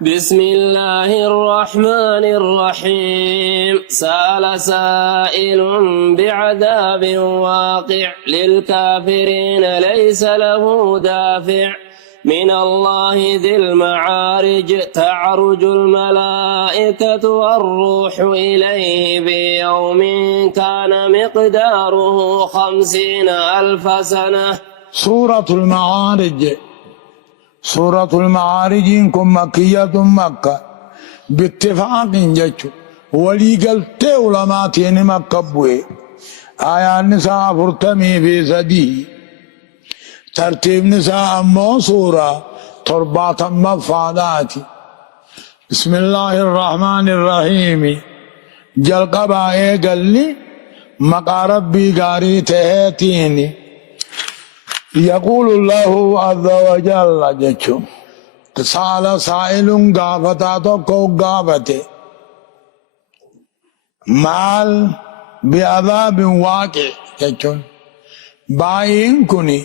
بسم الله الرحمن الرحيم. سأل سائل بعذاب واقع للكافرين ليس له دافع من الله ذي المعارج تعرج الملائكة والروح إليه بيوم كان مقداره 50,000 سنة. سورة المعارج. سورة المعارج كن مكية مكة باتفاق جتشو ولي قلت علماء مكة بوي آية النساء فرتمي في سدي ترتيب نساء أمو سورة ترباط مفاداتي. بسم الله الرحمن الرحيم. جل قبائي قال لي مقا ربي قاري تهيتيني. يقول الله عز وجل جتشو سأل سائل غافتا توكو غافته مال بعذاب واقع جتشو باين كني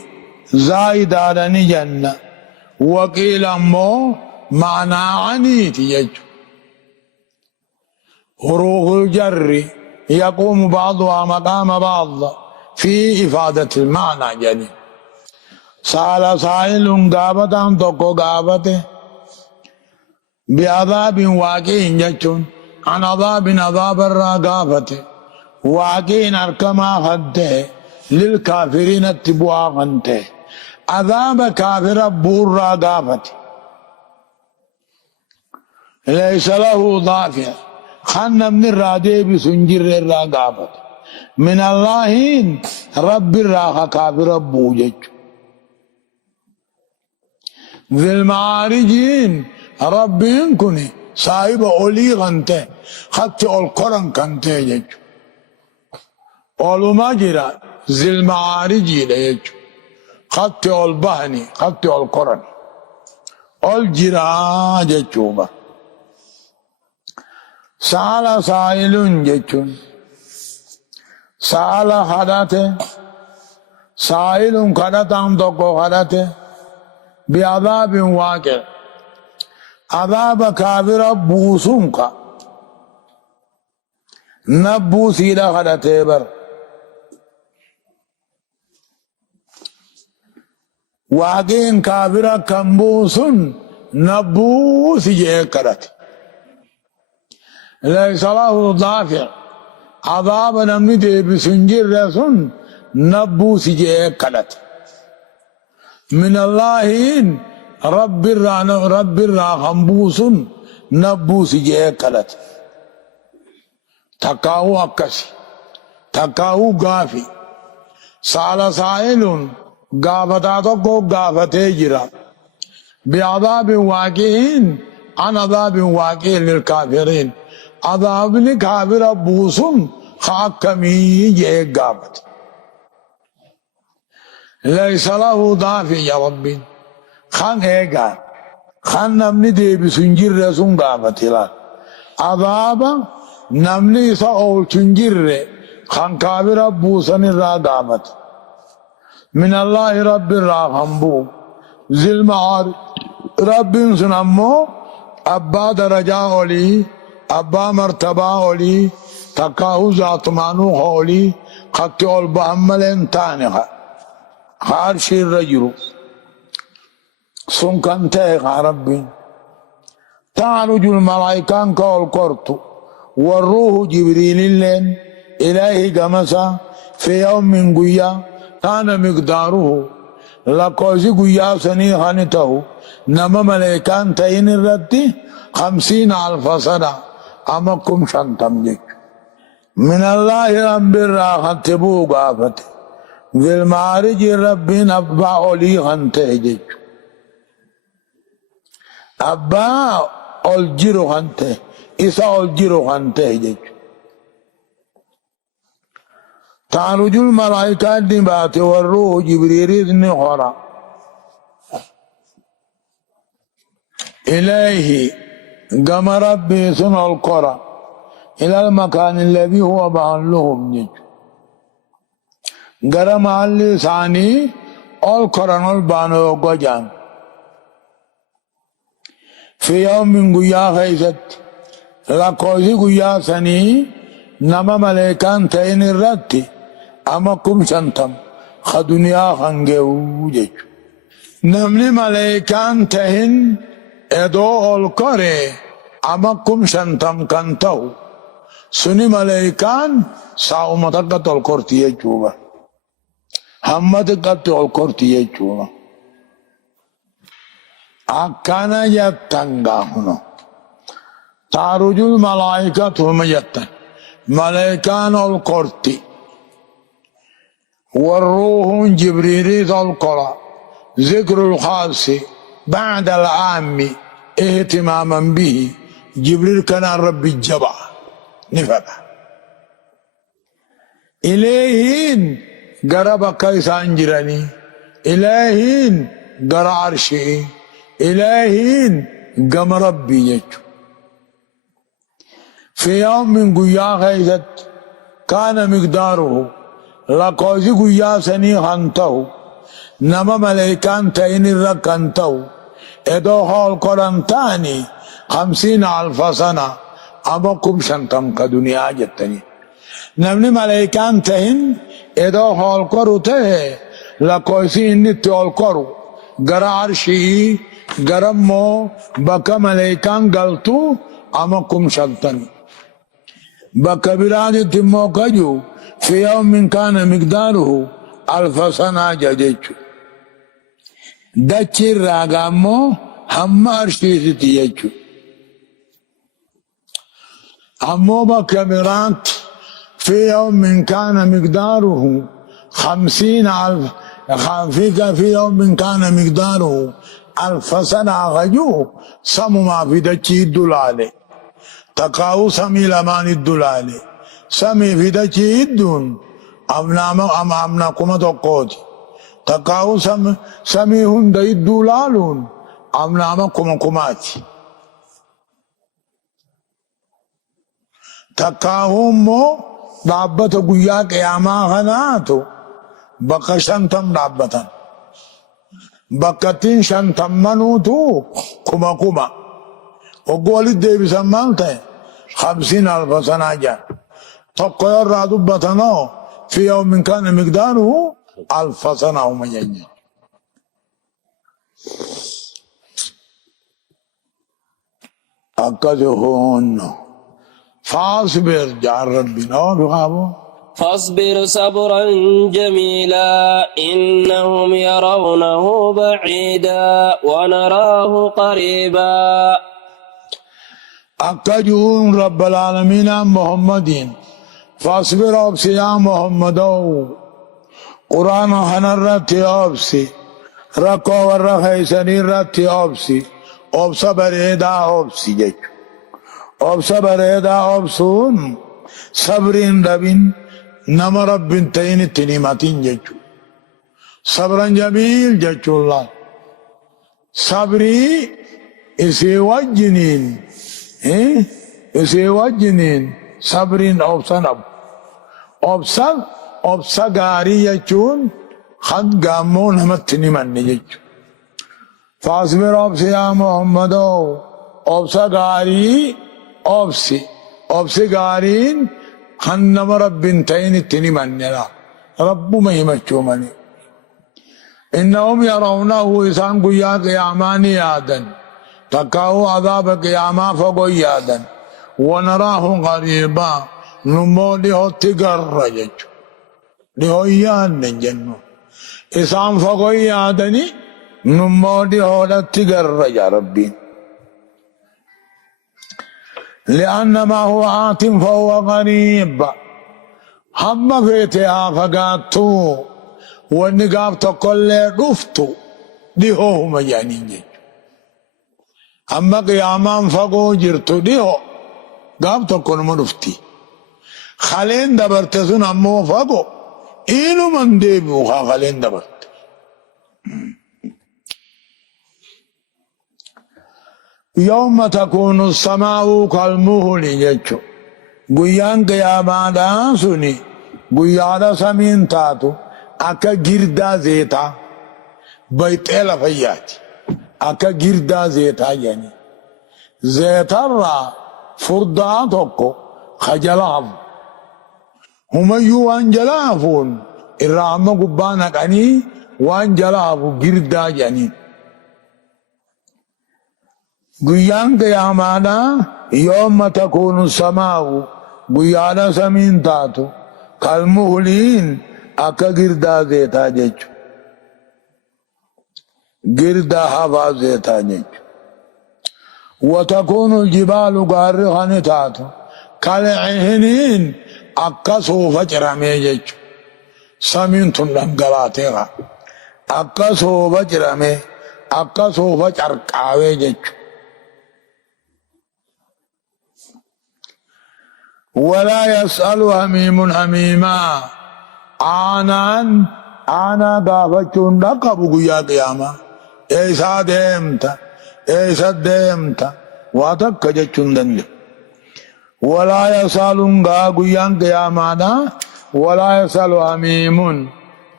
زايد على جنة وقيل مو معنى عنيت جتشو حروف الجر يقوم بعضها مقام بعض في إفادة المعنى جديد. سأل سائل غابة توكو غابته بعذاب واقع جتشون عن عذاب الرغافته واقع أركما خده للكافرين اتبوا خنته عذاب كافر بور رغافته ليس له ضافع خن من الرادي بسنجر الرغافته من الله رب الراخ كافر بوجج ذي المعارجين ربين كني صاحب أولي غنته خط القرآن كنته يجو أولو ما جرا ذي المعارجي يجو خط البهني خط القرآن الجرا يجوبا. سأل سائل يجو سأل خدته سائل خدتان توكو خدته بعذاب واقع عذاب كافر بوسونك نبوسي لخدا تيبر واقعين كافر كمبوسون نبوسي جيكرت ليس له ضافع عذاب نمني دي بسنجر رسون نبوسي جيكرت من الله رب الرا خمبوس نبوس جيكلت تكاو أكسي تكاو غافي. سأل سائل غافتا توكو غافته جرا بعذاب واقعين عن عذاب واقع للكافرين عذاب لكافر بوس خاكمي جيك غافت ليس له دافع يا ربي خان هيغا خان نمني دي بسنجر رسون غافتلا عذاب نمني سأول سنجر خان كابر بوسن الراغامت من الله رب الرحمبو ذي المعارج رب سنمو أبا درجة أولي أبا مرتبة أولي تكاهو ذاتمانو أولي خطي البحملين تانيها خارش الرجل سنكنته ربي تعرج الملائكة كالقرط والروح جبريل اللين إليه قمسا في يوم من قيا كان مقداره لقوزي قيا سنيخانته نما ملائكان تين الرد 50,000 سنة أمكم شنطم جيك من الله رب الراحة تبو قافته ذي المعارج ربي أبا أولي خنته جيك أبا أولجيرو خنته إسا أولجيرو خنته جيك تعرج الملائكة نبات والروح جبريل إذن خورا إليه قام ربي سنع القرى إلى المكان الذي هو محلهم جيك gara mahalli isaanii ol koran ol baanu yoo gojan في يوم من قيا خيست لقوزي قيا سني نما ملائكان تين الرتي أما كم شنتم خدنيا خنجو جيش نمني ملائكان تين ادو القري أما كم شنتم كنتو سني ملائكان ساومتك القرتي جوبا همتك القرتي جوبا أكانا يتنغا هنا تعرج الملائكة هم يتن ملائكان القرتي والروح جبريل القرى ذكر الخاص بعد العام اهتماما به جبريل كان رب الجبع نفذ إليهن قرب كيسان جراني إليهن قرى عرشي إلهين قم ربي يجو في يوم من قيا غيثت كان مقداره لقوزي قيا سني خانته نما ملائكان تين الركانته ادو حول قرآن تاني 50,000 سنة أبقم شنتم كدنيا جتني نمني ملائكان تين ادو حول قرآن ته لقوزي اني تول قرآن gara arshii garammoo bakka maleekaan galtu ama kum shaltani bakka biraatitti immoo kaju fi yawmin kaana miqdaaruhu 1000 sanaa jechu dachi irraa gaammoo hamma arshiititti jechu ammoo bakka biraatti fi yawmin kaana miqdaaruhu 50,000 في يوم كان مقداره 1000 سنة غجوه سمما في دجي الدلالة تقاو سمي لمان الدلالة سمي في دجي الدون أمنا كما تقود تقاو سمي هند الدلالون أمنا كما كماتي تقاهم مو دابة قياك ياما خناتو bakka 50 dhaabbatan bakkattiin 50 kuma oggoo walitti deebisan maal ta'e 50,000 sanaa jaan tokko irraa dubbatanoo fi yawmin kaana miqdaaruhu 1000 sanaa uma jenne akkasi hoonno faasbir jaan rabbinoo biqaaboo فاصبر صبرا جميلا إنهم يرونه بعيدا ونراه قريبا أكجون رب العالمين محمدين فاصبر أبسي يا محمدو قرآن حنرتي أبسي ركو ورخيسني رتي أبسي أبسا بريدا أبسي جيش أبسا بريدا أبسون صبرين ربين نما رب تين تنيماتين جيشو صبرا جميل جيشو الله صبري اسي وجنين اسي وجنين صبرين أبسا غاري جيشون خد قامون هم تنيمان جيشو فاصبر أبسي يا محمد أبسا غاري أبسي غارين خنم رب تين التنمان يلا رب ما يمشو مني إنهم يرونه إسان قيا قيامان يادا تقاو عذاب قياما فقو يادا ونراه قريبا نمو لهو تقر رجج لهو يان جنو إسان فقو يادني نمو لهو تقر رجا ربين لأن ما هو آت فهو قريب هم فيتها فقاتو والنقاب تقول رفتو دي هو مجانين أما قيامان فقو جرتو دي هو قاب تقول مرفتي خلين دبرتسون أمو فقو إنو من ديبو خلين دبرت يوم تكون السماء كالمهل يجو قيان قياما دانسوني قيانا سمين تاتو أكا جردا زيتا بيت إلا فياتي أكا جردا زيتا يعني زيترا فرداتوكو خجلاف هميو وانجلافون الرامة قبانا كاني وانجلافو جردا جاني قيان قيامانا يوم تكون السماء قيانا سمين تاتو كالمهلين أكا جردا زيتا جيجو جردا حفا زيتا جيجو وتكون الجبال غارغا تاتو كالعهنين أكا صوفة جرامي جيجو سمين تنم غلاتيغا أكا صوفة جرامي أكا صوفة جرقاوي جيجو ولا يسأل هميم حميما آنا غافتشون رقبوا يا قياما إيسا ديمتا إيسا ديمتا واتك جتشون دنجي ولا يسأل غاقيا قيامانا ولا يسأل هميم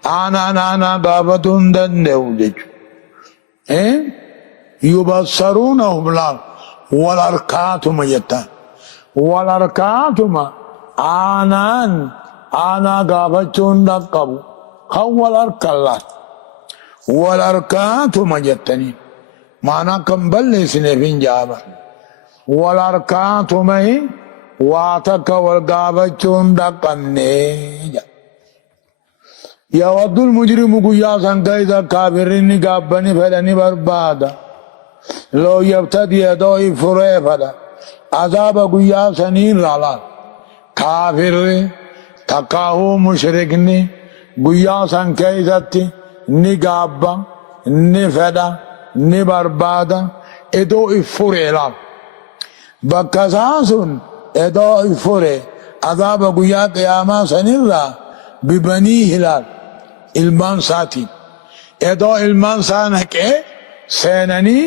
آنا غافتشون دنجي يبصرونهم لا والأركات ميتان والأركاتما آنا غافتشون رقبوا هو الأركالات والأركاتما جتني معنى كمبل سنفين جابا والأركاتما واتك والغافتشون رقبني يود المجرم قياسا كيدا كافرين قابني فلني بربادا لو يبتدي يدوي فريفدا عذاب قيا سنين رالال كافر تقاهو مشركني قيا سن كيزتي نقابا نفدا نبربادا ادو افوري لال بكساسون ادو افوري عذاب قيا قياما سنين را ببني هلال المان ساتي ادو المان سانك سينني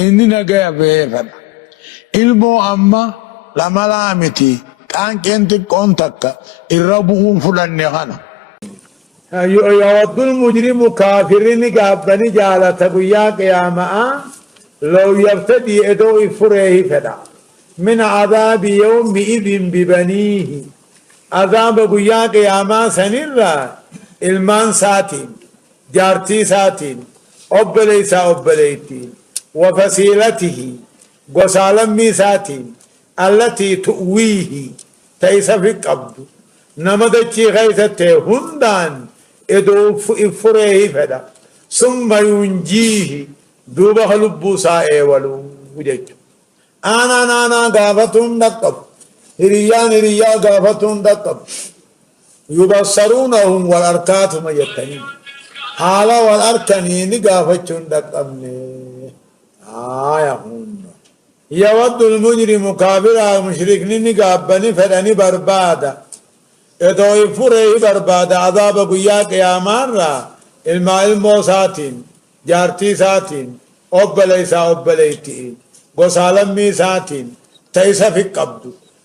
اني نقيا بيفدا ilmoo amma lama laamiti qaanqeen xiqqoon takka irra bu'uun fudhanne kana. يود المجرم كافرين قابني جالة قيا قياما لو يبتدي ادو فريه فدا من عذاب يومئذ ببنيه عذاب قيا قياما سنرى المان ساتين جارتي ساتين أبليسا أبليتين وفصيلته قسالم ميساتين التي تؤويه تيس في قبض نمدتشي غيثته هندان ادو فريه فدا ثم ينجيه دوبه لبوسا ايولو وجج انا غافتون دقب هريا غافتون دقب يبصرونهم والاركاتهم يتنين حالا والاركانين غافتون دقبني هون يود المجرم كافر مشركين قابني فدني بربادا ادو فري بربادا عذاب قيا قيامان را الموساتين جارتي ساتين أبليسا أبليتين قسالمي ساتين تيسا في قبض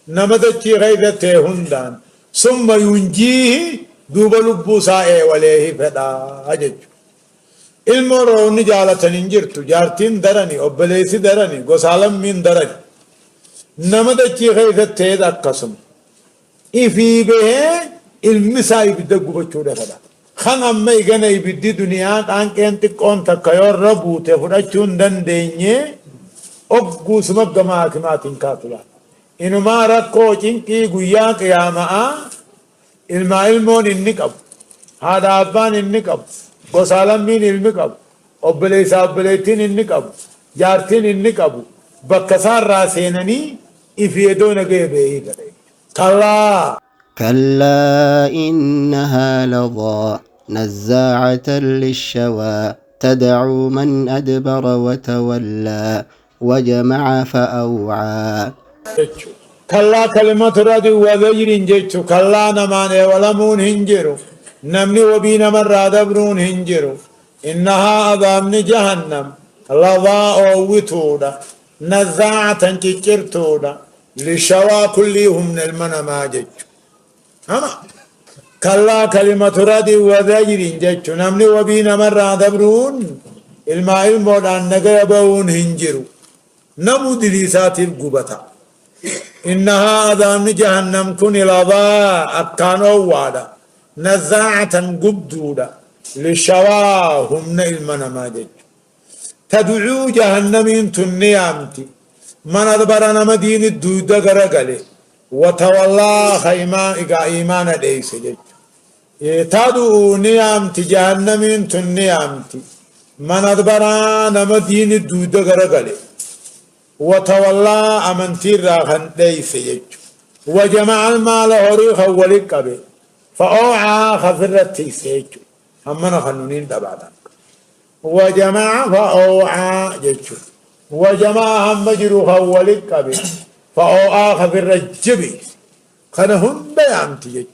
نمدتشي غيثته هندان ثم ينجيه دوب لبوسا وليه فدا أجج ilmoon jaalatan jirtu jaartiin darani obboleessi darani gosaalammiin darani nama dachii keessatti akkasuma ifii bahee ilmi isaa ibidda gubachuudha fedha kan amma igana ibiddi duniyaa qaanqeen xiqqoon takka yoorra buute fudhachuu hin dandeenye ogguusuma gama hakimaatiin kaatula inumaa rakkoo cinqii guyyaa qiyaamaa ilmoon inni qabu haadha abbaan inni qabu قسالمين المقب أبليسا أبليتين النقب جارتين النقب بكسار راسينني إفيدون قيبه كلا إنها لظى نزاعة للشوى تدعو من أدبر وتولى وجمع فأوعى كلا كلمة رد وذجر جيتو كلا نمان ولمون هنجرو نمني وبينا مرة دبرون هنجرو إنها أضامن جهنم لظاء وتودا نزاعة تجرتودا لشوا كلهم من المناماجج أما كلا كلمة رد وذجر جج نمني وبينا مرة دبرون الماء المودان نقربون هنجرو نمو دليسات القبطة إنها أذان جهنم كن لظى أكانوا وادا نزاعة قبدودا لشواهم نئلمنا ما جج تدعو جهنم تنيامتي من أدبرنا مدين الدودة غرقلي وتولى خيما إقا إيمان ديس جج تدعو نيامتي جهنم تنيامتي من أدبرنا مدين الدودة غرقلي وتولى أمنتير راخن ديس جج وجمع المال هريخ ولقبه فأوعى خفرت تيسيج همنا خنونين دبادا وجمع فأوعى جج وجمع هم مجروخ ولقبه فأوعى خفرت جبي خنهن بيامتي جج